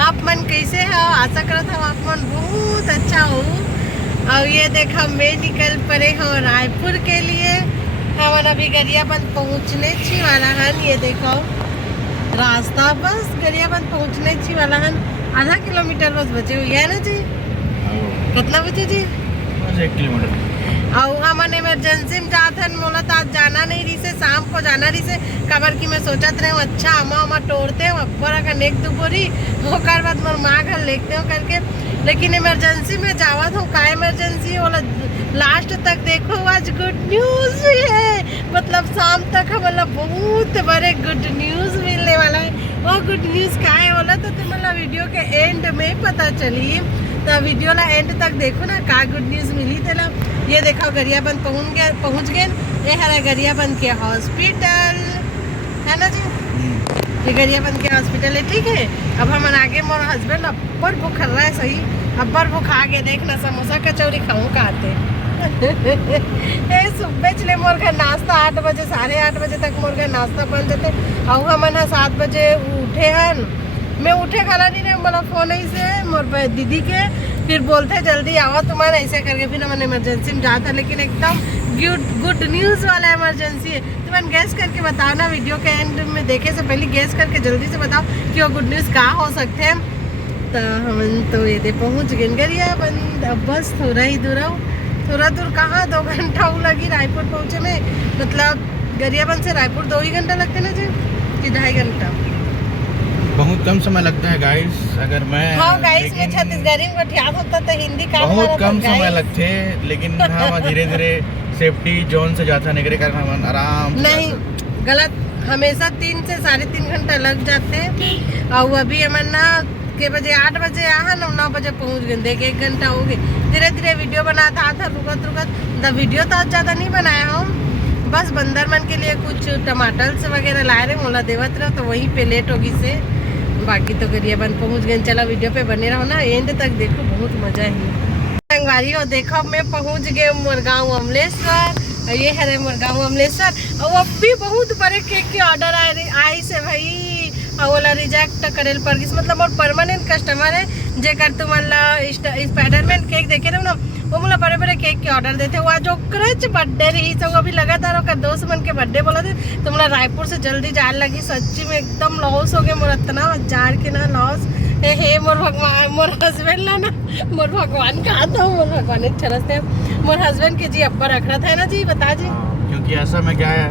आप मन कैसे हो? आशा करता हूँ आप मन बहुत अच्छा हो। और ये देखो मैं निकल पड़े हो रायपुर के लिए। हम अभी गरियाबंद पहुँचने छी वाला हन। ये देखो रास्ता बस गरियाबंद पहुँचने छी वाला हन। आधा किलोमीटर बस बचे हुए है ना जी? कितना बचे जी? 1 किलोमीटर। और हमन इमरजेंसी में जाते हैं। मोला तो आज जाना नहीं रही से, शाम को जाना रही से। कबर की मैं सोचत रहे हूँ अच्छा अमा तोड़ते हूँ अब्बर का नेक दुबोरी होकर बाद मोर माँ घर लेते हो करके। लेकिन इमरजेंसी में जावत हूँ का इमरजेंसी बोला लास्ट तक देखो। आज गुड न्यूज़ भी है, मतलब शाम तक मतलब बहुत बड़े गुड न्यूज़ मिलने वाला है। वो गुड न्यूज़ का है बोला तो मतलब वीडियो के एंड में ही पता चली। तो वीडियो ला एंड तक देखो ना का गुड न्यूज़ मिली तेला। ये देखो गरियाबंद पहुँच गए। ये है गरियाबंद के हॉस्पिटल है ना जी? ये गरियाबंद के हॉस्पिटल है। ठीक है, अब हम आगे मोर हस्बैंड अब्बर भूख कर रहा है सही। अब्बर भूख आगे देखना समोसा कचौरी खाऊँ खाते सुबह चले मोर घर नाश्ता 8 बजे 8:30 बजे तक मोर घर नाश्ता बन जाते। और हमन 7 बजे उठे हन। मैं उठे खाला नहीं रहे बोला फ़ोन ऐसे मोर दीदी के फिर बोलते जल्दी आओ तुम्हारा ऐसे करके फिर हमने इमरजेंसी में जाता। लेकिन एकदम गुड न्यूज़ वाला इमरजेंसी है। तुम गैस करके बताओ ना, वीडियो के एंड में देखे से पहले गैस करके जल्दी से बताओ कि वो गुड न्यूज़ कहाँ हो सकते हैं। तो हम तो ये पहुँच गए गरियाबंद। अब बस थोड़ा दूर कहाँ 2 घंटा लगी रायपुर पहुँचे में। मतलब गरियाबंद से रायपुर 2 ही घंटा लगते ना जी कि 2.5 घंटा? बहुत कम समय लगता है गाइस। अगर मैं गाइस में छत्तीसगढ़ी में बठियात होता तो हिंदी का बहुत कम समय लगते, लेकिन हम धीरे धीरे सेफ्टी जोन से जाता निकले कर हम आराम नहीं गलत। हमेशा 3 से 3.5 घंटा लग जाते हैं। और अभी हमन ना के बजे 8 बजे आहा 9 बजे पहुंच गए। देख 1 घंटा हो गए। धीरे धीरे वीडियो बनाता था रुकत। वीडियो तो ज़्यादा नहीं बनाया हम, बस बंदर मन के लिए कुछ टमाटर से वगैरह लाए रहे मोला देवत रहे तो वहीं पे लेट होगी से। बाकी तो गरियाबंद पहुंच गए। चला वीडियो पे बने रहो ना, एंड तक देखो बहुत मजा है। संगवारी हो देखो मैं पहुंच गए मोरगांव अमलेश्वर। ये है मोरगांव अमलेश्वर। और अब भी बहुत बड़े केक के ऑर्डर आई से भाई। और वाला रिजेक्ट करेल पर मतलब और परमानेंट कस्टमर है जेकर तुम्हारा स्पाइडरमैन केक देखे रहे ना वो मतलब बड़े बड़े केक के ऑर्डर देते। वो जो क्रच बर्थडे रही तो अभी लगातार होकर दोस्त मन के बर्थडे बोला थे तो मतलब रायपुर से जल्दी जाने लगी। सच्ची में एकदम लॉस हो गए मोर इतना जार के ना लॉस। हे मोर भगवान मोर हस्बैंड ला ना मोर भगवान कहा था मोर भगवान एक छरसते मोर हस्बैंड के जी अब्बा रख रहा था ना जी बता जी। क्योंकि ऐसा में क्या है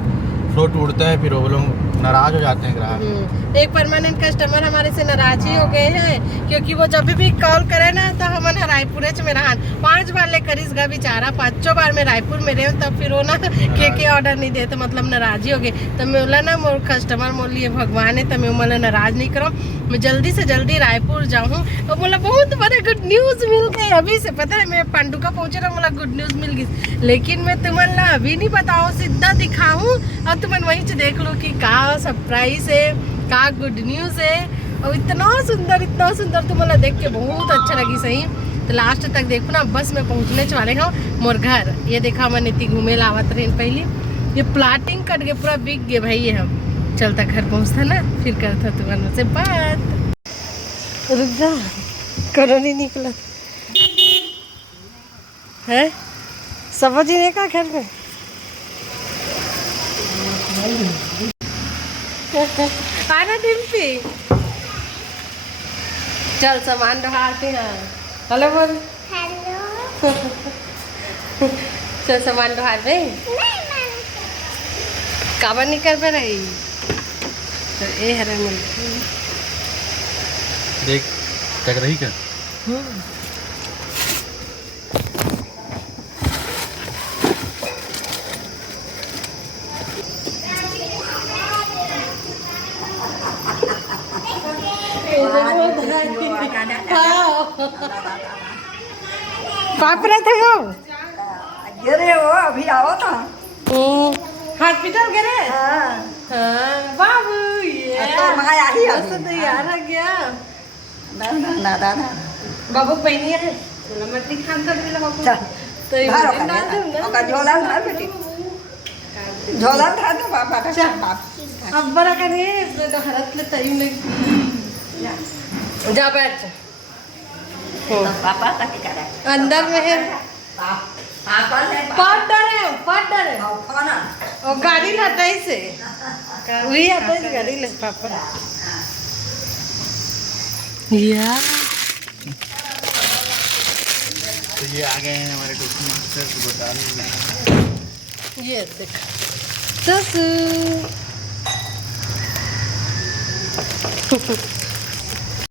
फ्लो टूटता है फिर वो लोग नाराज हो जाते हैं ग्राहक। एक परमानेंट कस्टमर हमारे से नाराज ही हो गए हैं क्योंकि वो जब भी कॉल करे ना तो हमन रायपुर में रहा 5 बार ले करीस गा बेचारा 5 बार मैं रायपुर में रहे तब फिर वो ना के ऑर्डर नहीं दे तो मतलब नाराज ही हो गए। तो मैं बोला ना मोर कस्टमर मोर लिए भगवान है तो मैं बोला नाराज नहीं करो, मैं जल्दी से जल्दी रायपुर जाऊँ। तो बोला बहुत बड़े गुड न्यूज़ मिल गए अभी से पता है मैं पांडुका पहुँचे ना बोला गुड न्यूज़ मिल गई। लेकिन मैं तुम्हारा अभी नहीं बताऊँ सीधा दिखाऊँ और तुम वहीं से देख लो कि का सरप्राइज है का गुड न्यूज़ है। और इतना सुंदर तुम्हारा देख के बहुत अच्छा लगी सही। तो लास्ट तक देखो ना बस में पहुंचने वाले हो मोर घर। ये देखा मैंने इतनी घूमे लावत रहे पहले ये प्लाटिंग कट के पूरा बिक गए भाई। ये हम चलता घर पहुंचता ना फिर करता तुम्हारे से बात। रुक जा करो नहीं निकला है समझ ही नहीं का घर में आना डिम्पी चल सामान ढाते हैं। हेलो बोल हेलो चल सामान ढाल दे काबर नहीं कर पा रही तो ये है देख तक रही क्या पापड़ा थे हो गिरे हो अभी आओ था हॉस्पिटल गिरे। हाँ बाबू ये तो माया ही यार आ गया ना बाबू पहनी है मछली खान कर दिला बाबू तो का झोला था बेटी झोला था तो बाबा का बाप अब बड़ा करे तो हरत ले टाइम लगी जा बैठ जा। पापा का क्या है? अंदर में है। पापा है। पट डरे और खाना। और गाड़ी हटाई से वही हटाई से गाड़ी ले पापा या तो ये आ गए हैं हमारे टोकन मास्टर बता रहे हैं। ये देख ससु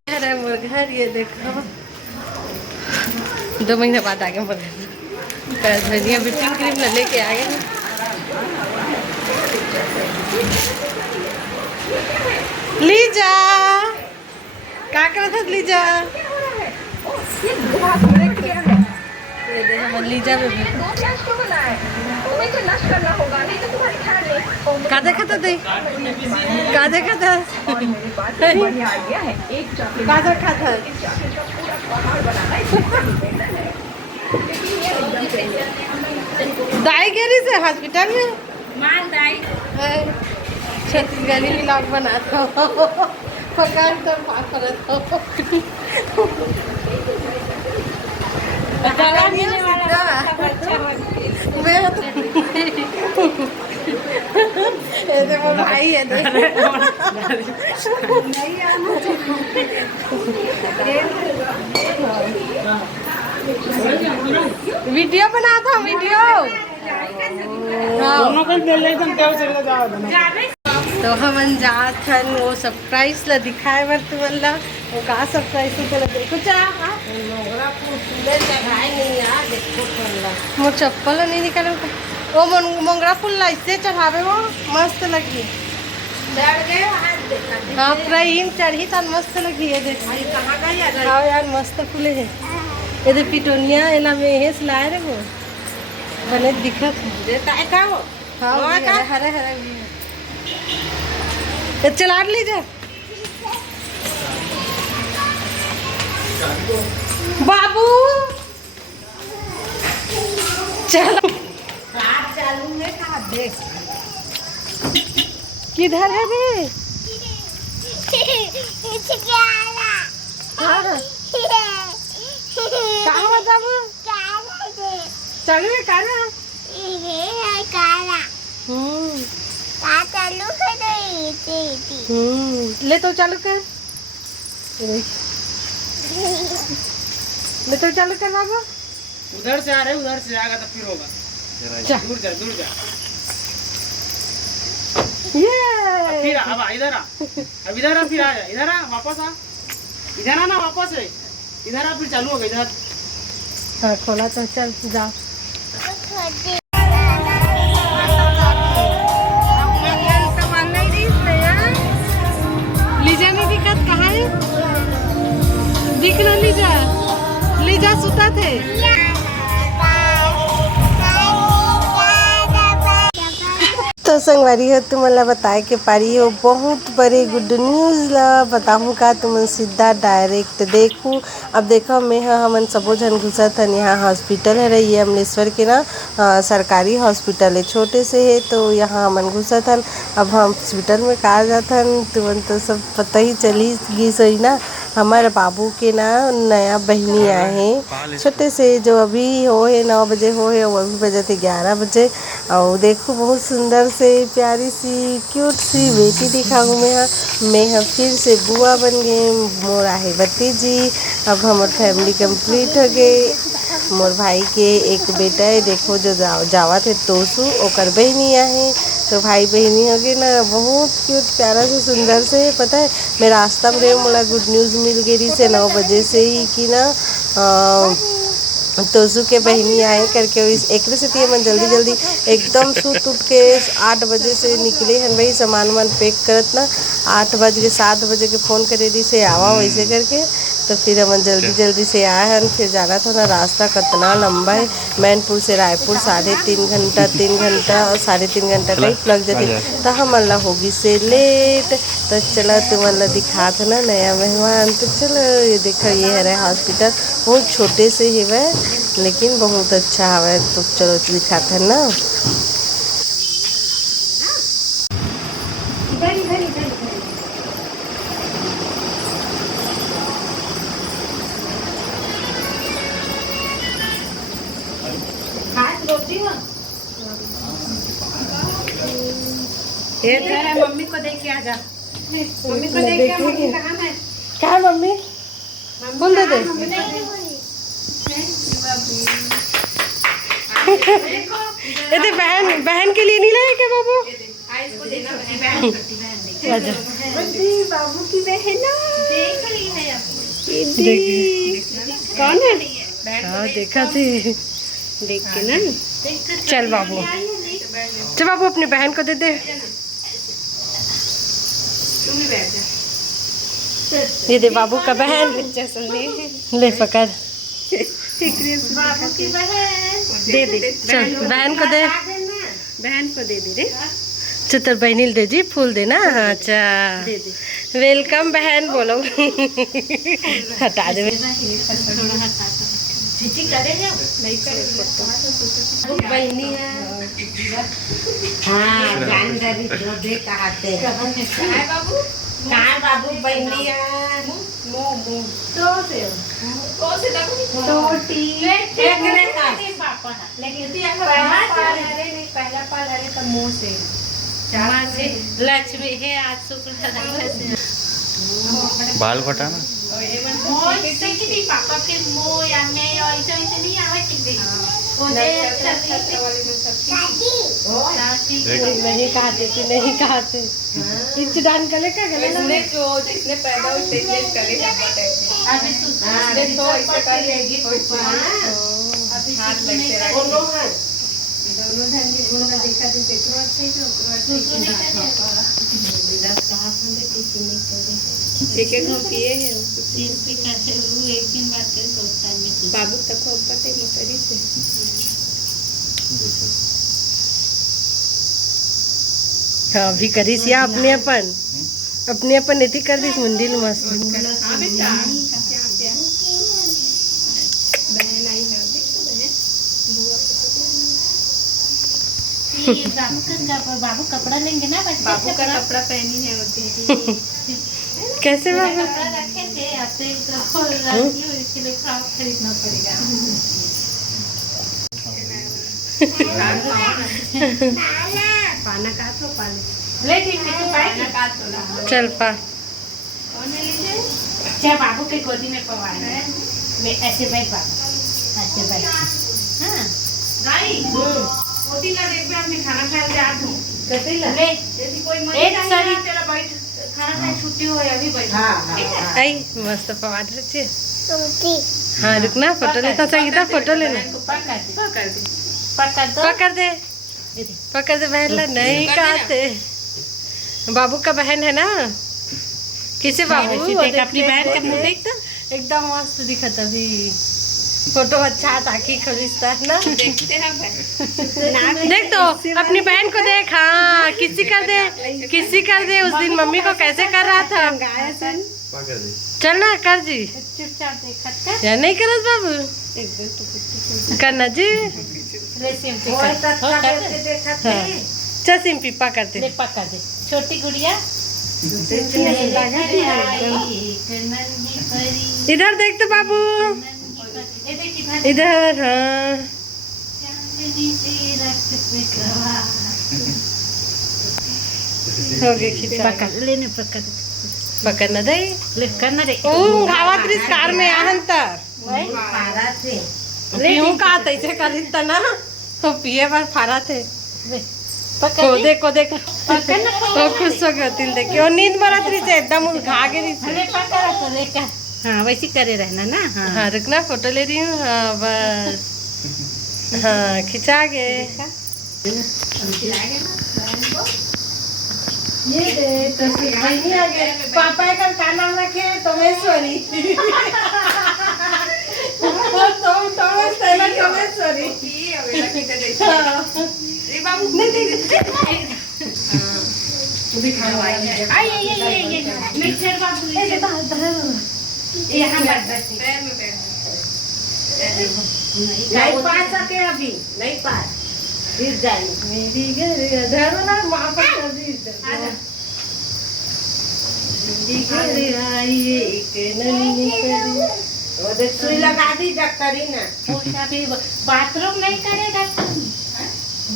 अरे मुर्गा ये देखो 2 महीने बाद आ गए मुर्गा भैया विपिंग क्रीम लेके आ गए लीजा क्या कर रहा था लीजा ये देख हमारे लीजा में का देखा था दे का देखा था का देखा था दाई गेरी से हॉस्पिटल में छत्तीसगढ़ी भी लॉक बनाता हूँ पकान तो पाक करता हूँ ये वो भाई है वीडियो बना था वीडियो तो हम जात हन वो सरप्राइज ला दिखाए बर तुमला वो का सरप्राइज तो देखो चाह मोर चप्पल नहीं निकाले वो मोंगरा फूल ला इससे चढ़ावे वो मस्त लगी हाँ पूरा इन चढ़ी तन मस्त लगी ये देख हाँ यार मस्त फूले है ये देख पिटोनिया एला में हेस लाए रे वो बने दिखत का हो हाँ हरा हरा ये चला लीजिए बाबू चलो चालू है कहाँ देख किधर है बे कहाँ बताब चलू है कारा ले तो चालू कर ले तो चालू कर बाबू उधर से आ रहे उधर से आएगा तो फिर होगा दूर जा ये फिर अब इधर आ अब इधर आ फिर आ इधर आ वापस आ इधर आना वापस है इधर आ फिर चालू होगा इधर हाँ खोला तो चल जाओ लीजा ने दिक्कत कहाँ है दिख रहा लीजा लीजा सुता थे तो संगवारी हो तुम्हाला बताए के पारी हो बहुत बड़े गुड न्यूज़ ला बताऊँ का तुम सीधा डायरेक्ट देखूँ अब देखो मैं हमन सबो जन घुसत हन यहाँ हॉस्पिटल है रही है अमलेश्वर के ना सरकारी हॉस्पिटल है छोटे से है तो यहाँ हमन घुसत हन अब हम हॉस्पिटल में कहा जाथन तुमन तो सब पता ही चली गई सही ना हमारे बाबू के ना नया बहनी आए हैं छोटे से जो अभी हो है 9 बजे हो है वो अभी बजे थे 11 बजे और देखो बहुत सुंदर से प्यारी सी क्यूट सी बेटी दिखाऊँ मैं फिर से बुआ बन गए मोर आहे भतीजी अब हमार फैमिली कंप्लीट हो गए मोर भाई के एक बेटा है देखो जो जावा थे तोसू ओकर बहनी आहे तो भाई बहनी हो गए ना बहुत क्यूट प्यारा से सुंदर से पता है मैं रास्ता में मोला गुड न्यूज़ मिल गई से 9 बजे से ही कि ना तोसू के बहनी आए करके एक से मन जल्दी एकदम सूत उठ के 8 बजे से निकले हैं भाई सामान पैक करत ना 8 बज के 7 बजे के फ़ोन करे दी से आवा वैसे करके तो फिर हम जल्दी से आए हैं फिर जाना था ना रास्ता कितना लंबा है मैनपुर से रायपुर 3.5 घंटा 3 घंटा और 3.5 घंटा टाइप लग जाते तो हम अल्लाह होगी से लेट तो चलो तुम अल्लाह दिखा था ना नया मेहमान तो चलो ये देखो ये है हॉस्पिटल बहुत छोटे से ही वह लेकिन बहुत अच्छा है तो चलो दिखा था ना ये मम्मी को देख के आ जा, मम्मी को देख के, मम्मी कहाँ है? क्या है मम्मी? बोल दे दे। ये तो बहन के लिए नहीं लाए क्या बाबू? अच्छा। बाबू की बहन देख रही है, कौन है? हाँ देखा थी, देख के ना। चल बाबू, चल बाबू अपनी बहन को दे दे। तुम ही बैठ जा। ये दे बाबू का बहन, ले पकड़, बाबू की बहन दे दे। चल बहन को दे, बहन को दे दे रे। चित्र बहनील दे जी, फूल देना। अच्छा दे दे। वेलकम बहन बोलो। हटा दे। बहनी हाँ जानकारी जो दे कहते हैं बाबू, कहाँ बाबू बहनी पहला पाल अरे तो मुँह से लक्ष्मी है आज शुक्र बाल कटाना पापा के मुँह या मैं ऐसा नहीं आवे नहीं खाते थे, नहीं खाते। इच डान गले का गले इसने जो जिसने पैदा हुई इसने गले का अभी तो ऐसे कर लेगी हाथ लगते रहा दोनों धन की गुण का देखा थी देखो अच्छे जो एक एक पिए है एक दिन बात कर सोचता है बाबू तक को पटे मोटरी से हाँ भी करीस या अपने अपन इतनी कर दी मंदिर मस्त। हां बेटा बहन आई है बाबू कपड़ा लेंगे ना, बाबू का कपड़ा पहनी है होती कैसे बाबू? कपड़ा रखे थे आते इसके लिए खरीदना पड़ेगा। पाना का तो पाले ले ठीक है पाना का तो चल पा कौन है लीजिए क्या बाबू के गोदी में पवाए मैं ऐसे बैठ बाबू ऐसे बैठ। हाँ गाई होती ना देख भी आपने खाना खाया जा दूं ले यदि कोई मन एक सारी चलो बैठ खाना खाए छुट्टी हो अभी बैठ ठीक है आई मस्त पवाट रखिए। हाँ रुकना, फोटो लेता संगीता, फोटो लेना। पकड़ दे कर दी पकड़ दो पकड़ दे, पकड़ दे बहन ला। नहीं खाते, बाबू का बहन है ना। किसे बाबू? वो देख अपनी बहन का मुंह देख तो एकदम मस्त दिखा तभी फोटो अच्छा ताकि खरीदता है ना। देखते हैं भाई देख तो अपनी बहन को देख। हाँ किसी कर दे उस दिन मम्मी को कैसे कर रहा था। चल ना कर जी, चुपचाप देखत कर या नहीं करत बाबू करना जी। ले सिंपी कर हाँ चल सिंपी पकड़ दे। ले पकड़ दे छोटी गुड़िया इधर देख तो बाबू, ये देख इधर इधर। हाँ हो गए खिंचा। पकड़ लेने पकड़ पकड़ ना दे ले करना रे ओ गावात रिस कार में आहन तर ले का तैसे करित ना तो पिए पर फारा थे। पकड़ को देख पकड़ ना तो खुश हो गए तिल देख और नींद मरत रही से एकदम घा गिरी से। ले पकड़ तो ले का हाँ वैसे करे रहना ना। हाँ हाँ रुकना फोटो ले रही हूँ। हाँ बस हाँ खिंचा गए। ये दे तस्वीर नहीं आ गए। पापा का नाम रखे तोमेश्वरी। तुम तोमेश्वरी। रे बाबू ये मिक्सर बाबू यहाँ बैठ पैर में पैर नहीं पा सके अभी, नहीं पा गिर जाएगी मेरी घर धरो ना वहाँ पर कर दी। मेरी घर आई एक नन्ही परी। वो देख सुई लगा दी डॉक्टरी ना। बाथरूम नहीं करेगा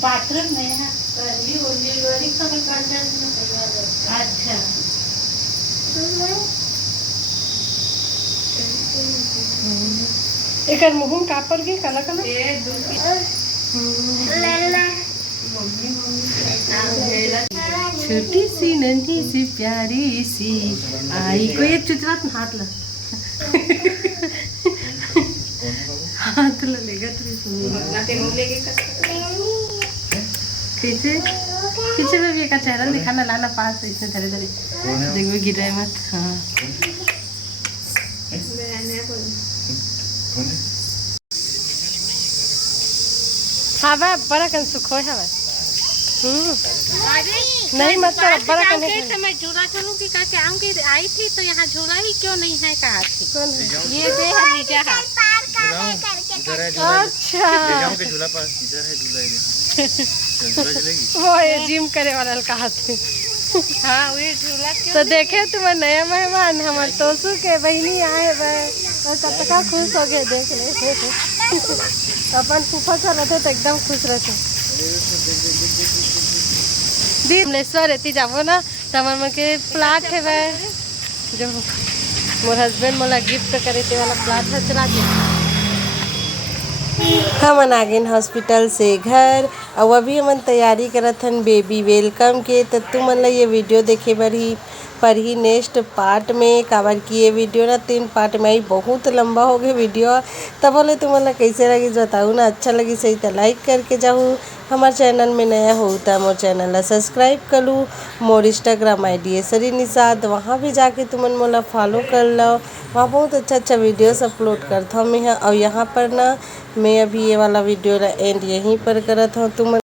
बाथरूम में। हाँ अच्छा एक मुँह कापर के काला काला छोटी सी नन्ही सी प्यारी सी आई को एक चुचरात हाथ ला हाथ ला लेगा पीछे पीछे में भी एक चेहरा दिखाना लाना पास इसमें धरे धरे देखो गिर रहा है मत। हाँ हाँ भाई बड़ा कन सुख है भाई नहीं मत कर बड़ा कन तो मैं झूला चलूं कि का आऊं कि आई थी तो यहाँ झूला ही क्यों नहीं है कहा थी ये दे है नीचे हाथ अच्छा के झूला पास इधर है झूला झूला चलेगी वो ये जिम करे वाला कहा थी। हाँ वही झूला क्यों तो देखे तुम नया मेहमान हमारे तोसू के बहनी आए भाई और कतका खुश हो गए देख ले अपन फूफा चल रहे तो एकदम खुश रहते दी मलेश्वर रहती जाबो ना तो हमारे मन के प्लाट है भाई जो मोर हस्बैंड मोला गिफ्ट करे ते वाला प्लाट है चला के हमन आ गए हॉस्पिटल से घर और अभी हमन तैयारी करत हन बेबी वेलकम के। तो तुमन ला ये वीडियो देखे पर ही नेक्स्ट पार्ट में काबर की ये वीडियो ना 3 पार्ट में आई बहुत लंबा हो गया वीडियो। तब बोले तुमन ला कैसे लगी बताऊ ना अच्छा लगी सही तो लाइक करके जाऊँ हमारे चैनल में नया हो तो मोर चैनल ला सब्सक्राइब कर लूँ। मोर इंस्टाग्राम ID है सरी निषाद वहाँ भी जाके तुमन मोला फॉलो कर लो वहाँ बहुत अच्छा वीडियोस अपलोड करता हूँ मैं। और यहाँ पर ना मैं अभी ये वाला वीडियो एंड यहीं पर करत हूँ तुम